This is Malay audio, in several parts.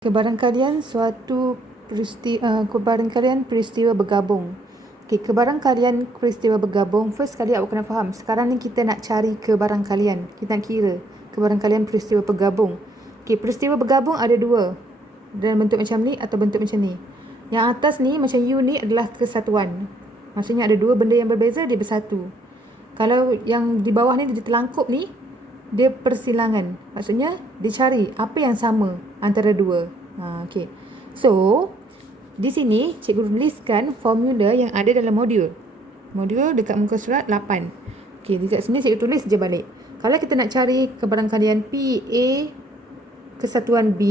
Kebarangkalian peristiwa bergabung. Kebarangkalian peristiwa bergabung, first kali awak kena faham. Sekarang ni kita nak cari kebarangkalian. Kita nak kira kebarangkalian peristiwa bergabung. Peristiwa bergabung ada dua. Dalam bentuk macam ni atau bentuk macam ni. Yang atas ni macam U ni adalah kesatuan. Maksudnya ada dua benda yang berbeza, dia bersatu. Kalau yang di bawah ni dia terlangkup ni, dia persilangan. Maksudnya dia cari apa yang sama antara dua. Okey. So, di sini cikgu tuliskan formula yang ada dalam modul. Modul dekat muka surat 8. Okey, dekat sini cikgu tulis je balik. Kalau kita nak cari kebarangkalian PA kesatuan B,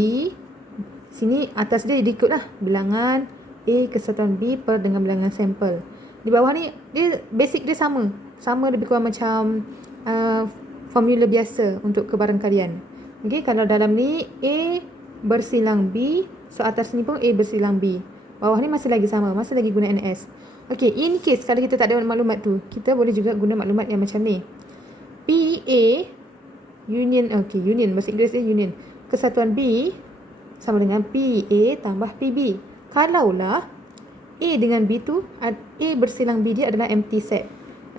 sini atas dia diikutlah bilangan A kesatuan B per dengan bilangan sampel. Di bawah ni dia basic dia sama. Sama lebih kurang macam formula biasa untuk kebarangkalian. Okey, kalau dalam ni A bersilang B, so atas ni pun A bersilang B. Bawah ni masih lagi sama, masih lagi guna NS. Okey, in case kalau kita tak ada maklumat tu, kita boleh juga guna maklumat yang macam ni. PA union, okey, union, bahasa Inggeris dia union. Kesatuan B sama dengan PA tambah PB. Kalaulah A dengan B tu, A bersilang B dia adalah empty set.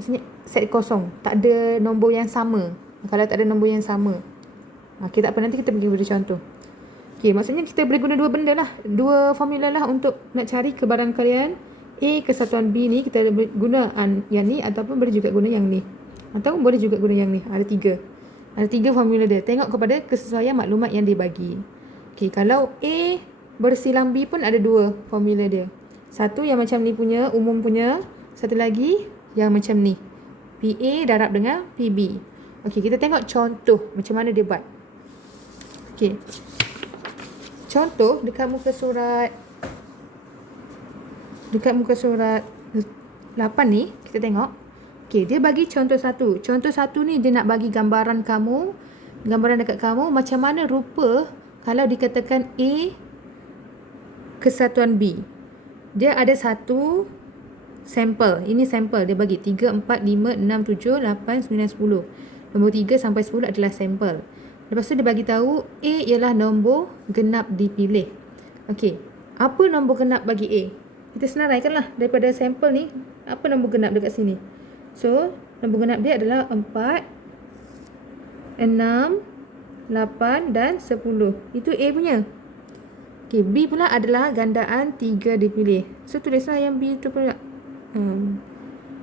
Maksudnya set kosong, tak ada nombor yang sama. Kalau tak ada nombor yang sama, okay, tak apa, nanti kita pergi pada contoh. Okay, maksudnya kita boleh guna dua benda lah, dua formula lah untuk nak cari kebarangkalian A kesatuan B ni. Kita boleh guna yang ni ataupun boleh juga guna yang ni, atau boleh juga guna yang ni. Ada tiga formula dia. Tengok kepada kesesuaian maklumat yang dibagi. Okay, kalau A bersilang B pun ada dua formula dia. Satu yang macam ni punya, umum punya. Satu lagi yang macam ni, PA darab dengan PB. Okey, kita tengok contoh macam mana dia buat. Okey. Contoh dekat muka surat 8 ni, kita tengok. Okey, dia bagi contoh satu. Contoh satu ni dia nak bagi gambaran dekat kamu macam mana rupa kalau dikatakan A kesatuan B. Dia ada satu sampel. Ini sampel. Dia bagi 3, 4, 5, 6, 7, 8, 9, 10. Nombor 3 sampai 10 adalah sampel. Lepas tu dia bagi tahu A ialah nombor genap dipilih. Okey. Apa nombor genap bagi A? Kita senaraikanlah daripada sampel ni, apa nombor genap dekat sini. So, nombor genap dia adalah 4, 6, 8 dan 10. Itu A punya. Okey, B pula adalah gandaan 3 dipilih. So, tulislah yang B tu pula.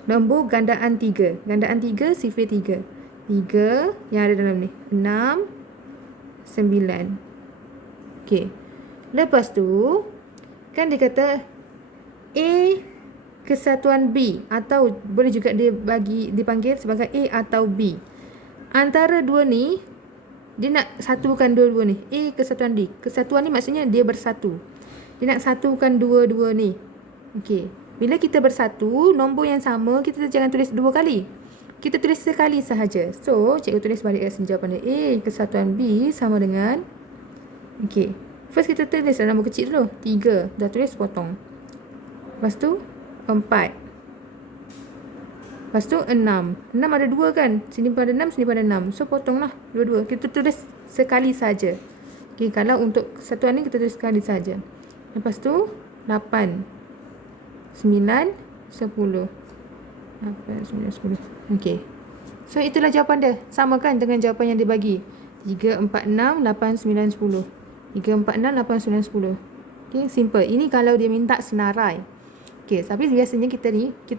Nombor gandaan 3. Gandaan 3, sifir 3. 3 yang ada dalam ni. 6, 9. Okey. Lepas tu, kan dia kata A kesatuan B, atau boleh juga dia dipanggil sebagai A atau B. Antara dua ni, dia nak satukan dua-dua ni. A kesatuan D. Kesatuan ni maksudnya dia bersatu. Dia nak satukan dua-dua ni. Okey. Bila kita bersatu, nombor yang sama, kita jangan tulis dua kali. Kita tulis sekali sahaja. So, cikgu tulis balik kat sini jawapan dia. A kesatuan B sama dengan, okey, first kita tulis dalam nombor kecil dulu. 3. Dah tulis, potong. Lepas tu, 4. Lepas tu, 6. 6 ada 2 kan? Sini pun ada 6, sini pun ada 6. So, potonglah dua-dua. Kita tulis sekali saja. Okey, kalau untuk kesatuan ni, kita tulis sekali saja. Lepas tu, 8. 9, 10. 8, 9, 10. Okey. So, itulah jawapan dia. Sama kan dengan jawapan yang dia bagi. 3, 4, 6, 8, 9, 10. 3, 4, 6, 8, 9, 10. Okey, simple. Ini kalau dia minta senarai. Okey, tapi biasanya kita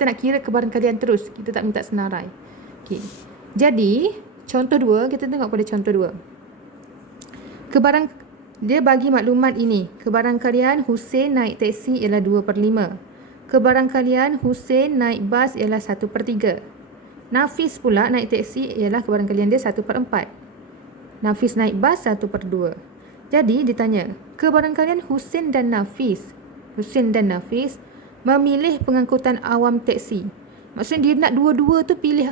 nak kira kebarangkalian terus. Kita tak minta senarai. Okey. Jadi, contoh 2, kita tengok pada contoh 2. Dia bagi maklumat ini. Kebarangkalian Hussein naik teksi ialah 2/5. Kebarangkalian Hussein naik bas ialah 1/3. Nafis pula naik teksi ialah kebarangkalian dia 1/4. Nafis naik bas 1/2. Jadi ditanya, kebarangkalian Hussein dan Nafis memilih pengangkutan awam teksi. Maksudnya dia nak dua-dua tu pilih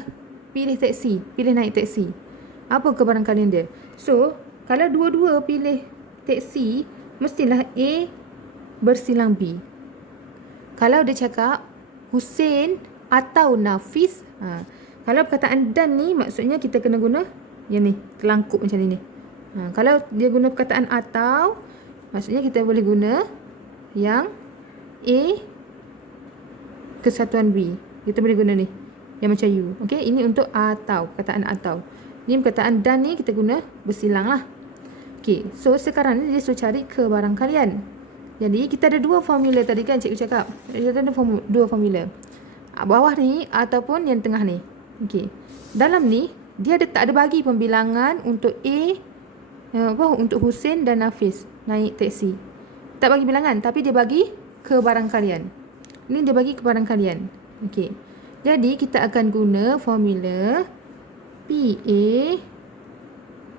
teksi, pilih naik teksi. Apa kebarangkalian dia? So, kalau dua-dua pilih teksi, mestilah A bersilang B. Kalau dia cakap Hussein atau Nafis, kalau perkataan dan ni maksudnya kita kena guna yang ni, terlangkup macam ni. Kalau dia guna perkataan atau, Maksudnya kita boleh guna yang A kesatuan B. Kita boleh guna ni. Yang macam U. Okey, ini untuk atau, perkataan atau. Ni perkataan dan ni kita guna bersilang lah. Okey, so sekarang ni dia suruh cari kebarangkalian. Jadi kita ada dua formula tadi kan cikgu cakap. Kita ada dua formula. Bawah ni ataupun yang tengah ni. Okey. Dalam ni dia tak ada bagi pembilangan untuk untuk Husin dan Nafis naik teksi. Tak bagi bilangan tapi dia bagi kebarangkalian. Ni dia bagi kebarangkalian. Okey. Jadi kita akan guna formula PA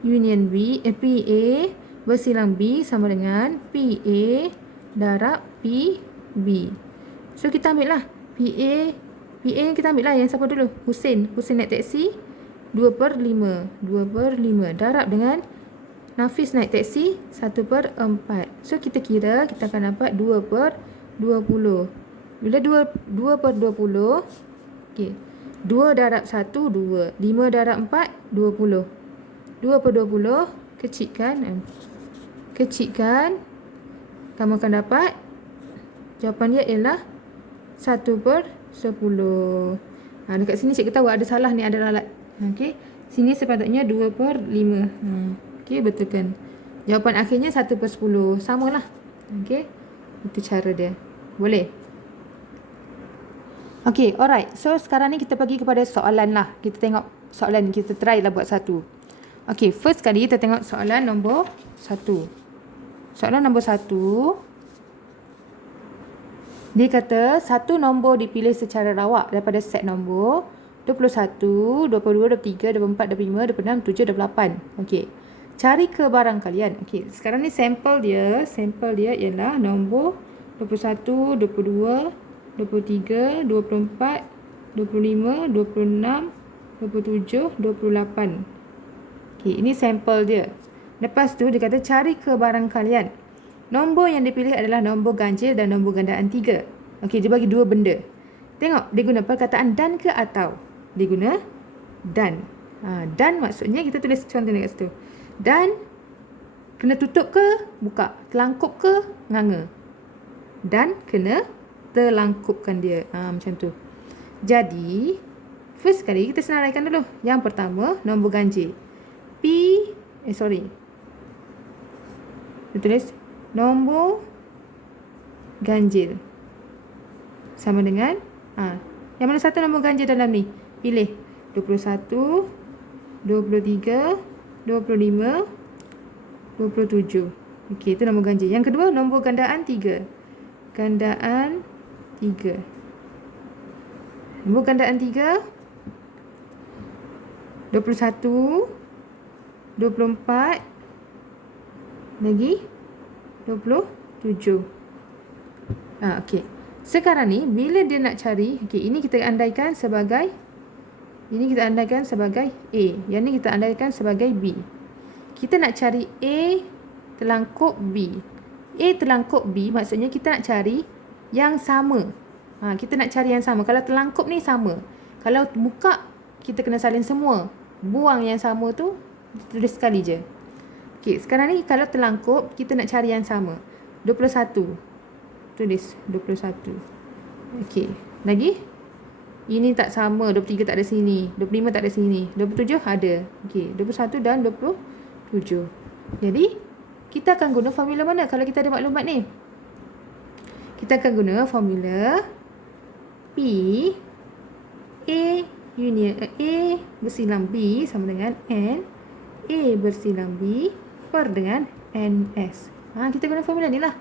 union B, PA bersilang B sama dengan PA darab PB. So kita ambil lah PA ni kita ambil lah yang siapa dulu? Husin naik teksi 2/5 darab dengan Nafis naik teksi 1/4. So kita kira kita akan dapat 2/20. Bila 2/20, okey. 2 darab 1 2, 5 darab 4 20. 2/20 kecikkan kamu akan dapat jawapan dia ialah 1/10. Dekat sini cikgu tahu ada salah ni, ada ralat. Okey. Sini sepatutnya 2/5. Okey, betulkan. Jawapan akhirnya 1/10. Samalah. Okey. Itu cara dia. Boleh? Okey, alright. So sekarang ni kita pergi kepada soalan lah. Kita tengok soalan, kita try lah buat satu. Okey, first kali kita tengok soalan nombor 1. Soalan nombor 1. Dia kata satu nombor dipilih secara rawak daripada set nombor 21, 22, 23, 24, 25, 26, 7, 28. Okey. Cari kebarangkalian. Okey, sekarang ni sampel dia ialah nombor 21, 22, 23, 24, 25, 26, 27, 28. Okey, ini sampel dia. Lepas tu dia kata cari kebarangkalian. Nombor yang dipilih adalah nombor ganjil dan nombor gandaan 3. Okey, dia bagi dua benda. Tengok, dia guna perkataan dan ke atau. Dia guna dan. Dan maksudnya kita tulis contoh dekat situ. Dan kena tutup ke buka, telangkup ke nganga. Dan kena telangkupkan dia. Macam tu. Jadi, first kali kita senaraikan dulu. Yang pertama, nombor ganjil. Kita tulis nombor ganjil sama dengan yang mana satu nombor ganjil dalam ni? Pilih 21, 23, 25, 27. Okey, itu nombor ganjil. Yang kedua, nombor gandaan 3. Gandaan 3. Nombor gandaan 3 21, 24 lagi 27. Okey. Sekarang ni bila dia nak cari, okey, ini kita andaikan sebagai A. Yang ni kita andaikan sebagai B. Kita nak cari A telangkup B. A telangkup B maksudnya kita nak cari yang sama. Kita nak cari yang sama. Kalau telangkup ni sama. Kalau buka, kita kena salin semua. Buang yang sama tu, tulis sekali je. Okey, sekarang ni kalau telangkup, kita nak cari yang sama. 21. Tulis 21. Okey, lagi? Ini tak sama, 23 tak ada sini, 25 tak ada sini, 27 ada. Okey, 21 dan 27. Jadi, kita akan guna formula mana kalau kita ada maklumat ni? Kita akan guna formula P A union A bersilang B sama dengan N A bersilang B per dengan NS. Kita guna formula ni lah.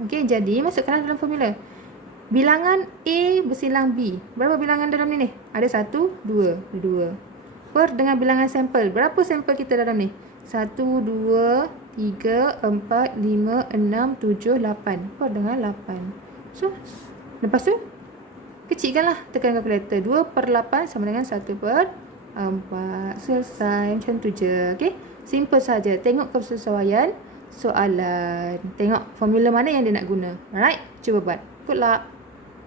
Okey, jadi masukkan dalam formula. Bilangan A bersilang B. Berapa bilangan dalam ni? Ada 1, 2, 2. Per dengan bilangan sampel. Berapa sampel kita dalam ni? 1, 2, 3, 4, 5, 6, 7, 8. Per dengan 8. So, lepas tu, kecilkanlah. Tekan kalkulator. 2/8 sama dengan 1/4. Selesai. Macam tu je. Okay? Simple saja. Tengok kesesuaian soalan. Tengok formula mana yang dia nak guna. Alright? Cuba buat. Good luck.